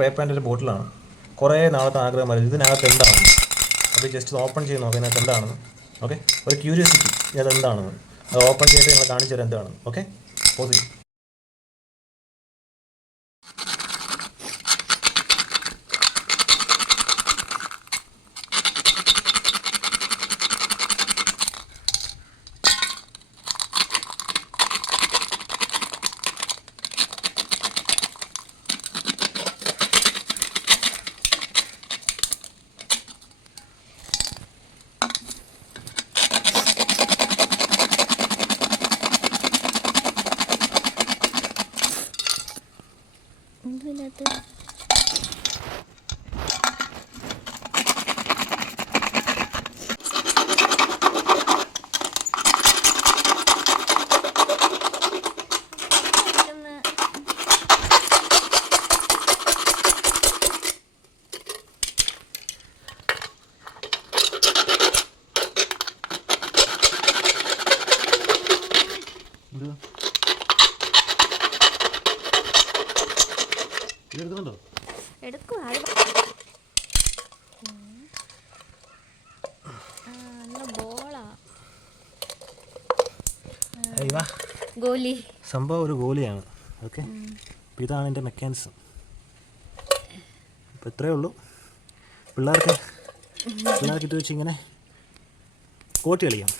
Spray പാൻറ്റിൻ്റെ ബോട്ടിലാണ്. കുറേ നാളത്തെ ആഗ്രഹമായിരുന്നു ഇതിനകത്ത് എന്താണെന്ന്. അപ്പോൾ ജസ്റ്റ് ഓപ്പൺ ചെയ്ത് നോക്കാം ഇതിനകത്ത് എന്താണെന്ന്. ഓക്കെ, ഒരു ക്യൂരിയോസിറ്റി ഇത് എന്താണെന്ന്. അത് ഓപ്പൺ ചെയ്തിട്ട് നിങ്ങൾ കാണിച്ചു തരാം എന്താണെന്ന്. ഓക്കെ, പോസ് ചെയ്യും. എടുക്കുന്നുണ്ടോ? ഗോലി സംഭവം ഒരു ഗോലിയാണ്. ഓക്കെ, അപ്പോൾ ഇതാണ് എൻ്റെ മെക്കാനിസം. അപ്പോൾ ഇത്രയേ ഉള്ളൂ. പിള്ളേർക്ക് ഇത് വെച്ച് ഇങ്ങനെ കോട്ടി കളിക്കാം.